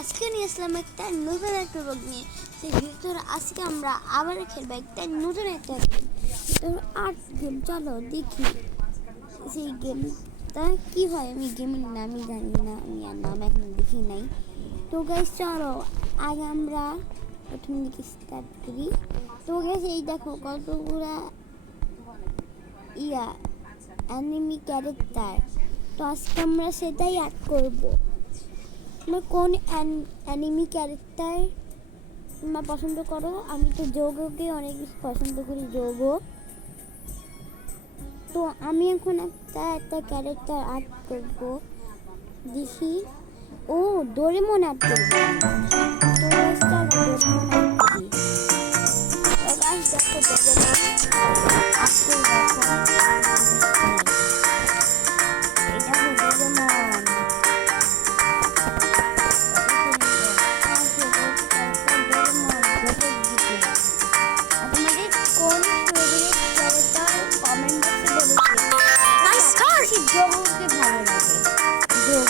আজকে নিয়ে আসলাম একটা নতুন একটা রোগ নিয়ে। সেই ভিতর আজকে আমরা আবার খেলবো একটা নতুন একটা গেম। আর্ট গেম, চলো দেখি সেই গেমটা কি হয়। আমি গেমের নামই জানি না, আমি আর নাম এখন দেখি নাই। তো গাইস চলো আগে আমরা প্রথম দিকে স্টার্ট করি। তো গাইস এই দেখো কতগুলা অ্যানিমি ক্যারেক্টার। তো আজকে আমরা সেটাই অ্যাড করবো। তোমরা কোন অ্যানিমি ক্যারেক্টার তোমরা পছন্দ করো? আমি তো যোগোকে অনেক বেশি পছন্দ করি, যোগো। তো আমি এখন একটা ক্যারেক্টার অ্যাড করবো, দেখি। ও ডোরেমন অ্যাড করবো। তো ডোরেমন অ্যাড করি। দেখো ডোরেমন অ্যাড করবো এখন। এটা ডোরেমন যোগকে ভালো লাগে। যোগ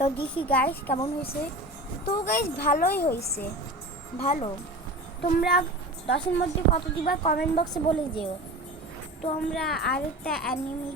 তো দেখি গাইস কেমন হয়েছে। তো গাইস ভালোই হয়েছে, ভালো। তোমরা 10-এর মধ্যে কত দিবা কমেন্ট বক্সে বলে যেও। তো আমরা আরেকটা অ্যানিমি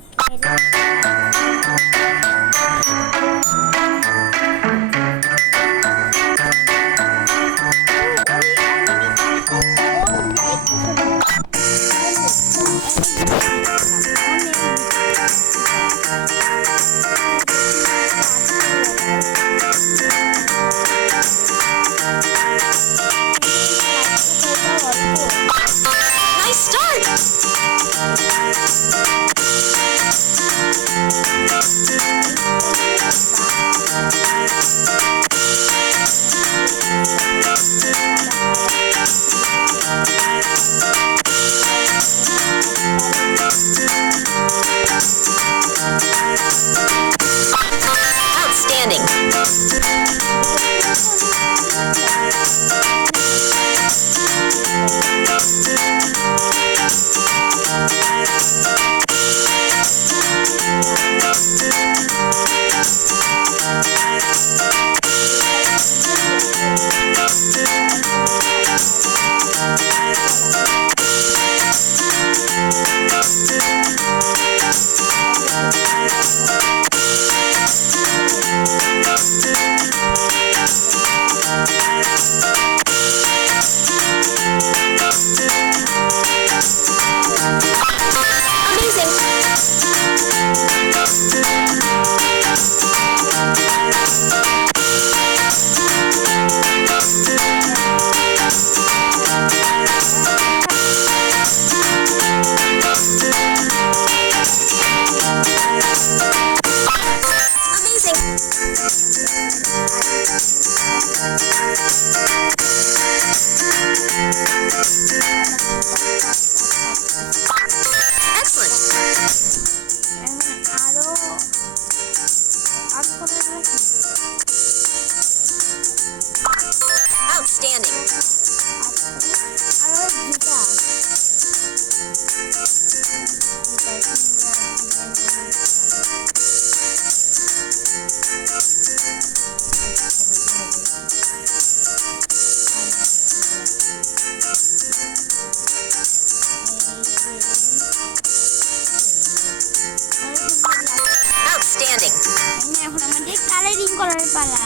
এখন আমাদের কালারিং করার পালা।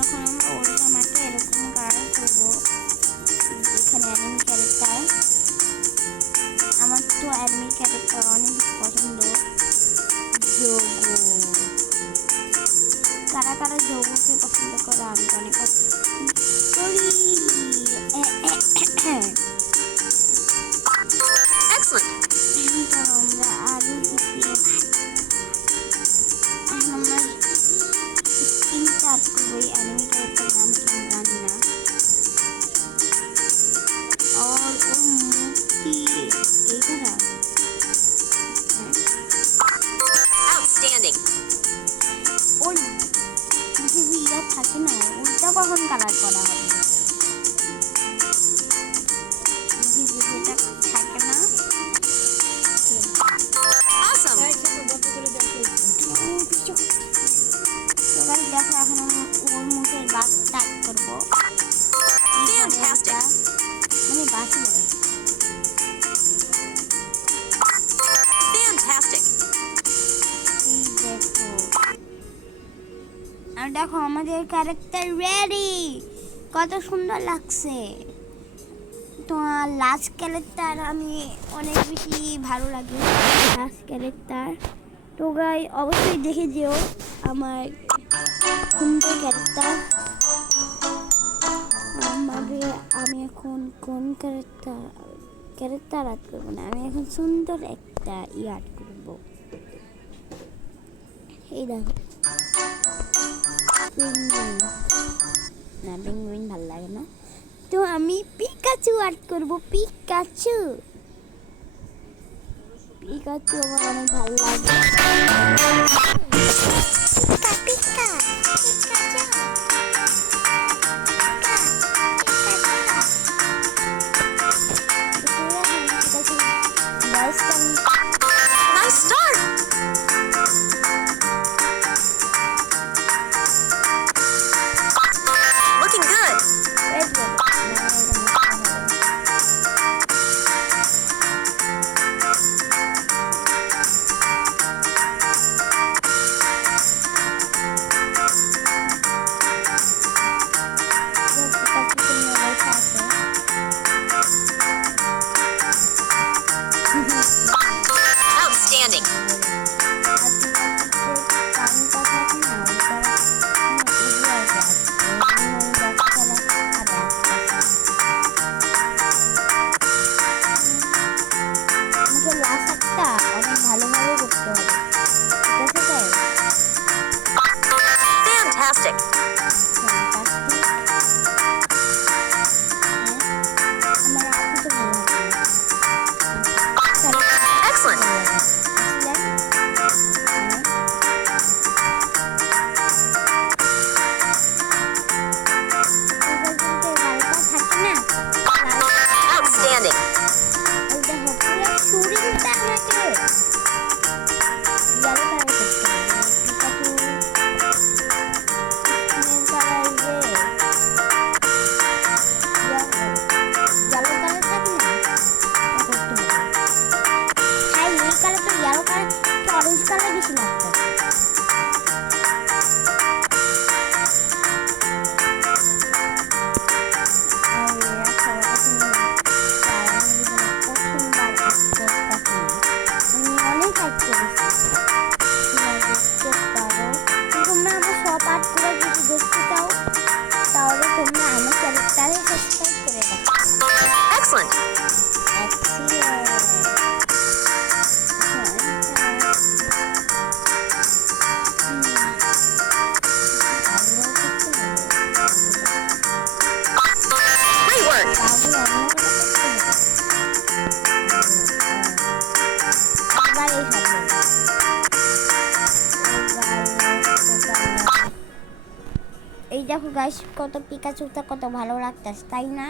এখন আমরা ওর মাঠে এরকম কালার করবো। এখানে অ্যানিমি ক্যারেক্টার, আমার তো অ্যানিমি ক্যারেক্টার অনেক পছন্দ। যোগো, কারা কারা যোগোকে পছন্দ করে আমি অনেক করি। আমরা আরো আমরা স্টার্ট করবো। এই অ্যানিমি ক্যারেক্টার নাম কি জানি না। और वो मूर्ति এইখানে আউটস্ট্যান্ডিং। ওই যে ইয়া থাকে না, ওইটা কখন কালার করা হবে? যেটা থাকে না দেখো। এখন আমি ওর মুখের বাস স্টার্ট করবো। মানে বাসি বলে আর দেখো আমাদের ক্যারেক্টার রেডি, কত সুন্দর লাগছে। তোমার লাস্ট ক্যারেক্টার আমি অনেক বেশি ভালো লাগে, লাস্ট ক্যারেক্টার। তো গাই অবশ্যই দেখে যেও আমার সুন্দর ক্যারেক্টার। আমি এখন কোন ক্যারেক্টার আর্ট করবো না, আমি এখন সুন্দর একটা আর্ট করবো। এই দেখো না, পেঙ্গুইন ভালো লাগে না, তো আমি পিকাচু আর্ট করবো। পিকাচু আমার অনেক ভালো লাগে। Fantastic. Excellent. Outstanding. Orange colour বেশি লাগতো। তোমরা আমার সব আর্ট করে যদি দেখতে চাও তাহলে তোমরা আমার চ্যানেলটারে সাবস্ক্রাইব করে দাও। Excellent. Great work. এই দেখো গাইস কত পিকাচুটা কত ভালো লাগতেছে তাই না?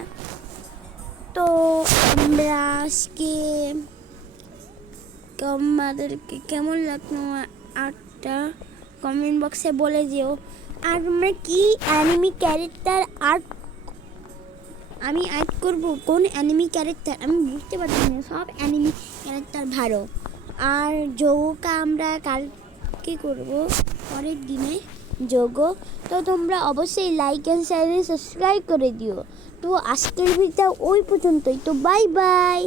তো আমরা আজকে তোমাদেরকে কেমন লাগলো আর্টটা কমেন্ট বক্সে বলে যেও। আর আমরা কি অ্যানিমি ক্যারেক্টার আর্ট আমি আর্ট করব, কোন অ্যানিমি ক্যারেক্টার আমি বুঝতে পারছি না, সব অ্যানিমি ক্যারেক্টার ভালো। আর যোগটা আমরা কালকে করব পরের দিনে যোগ। তো তোমরা অবশ্যই লাইক অ্যান্ড চ্যানেল সাবস্ক্রাইব করে দিও। তো আজকের ভিডিওটা ওই পর্যন্তই। তো বাই বাই।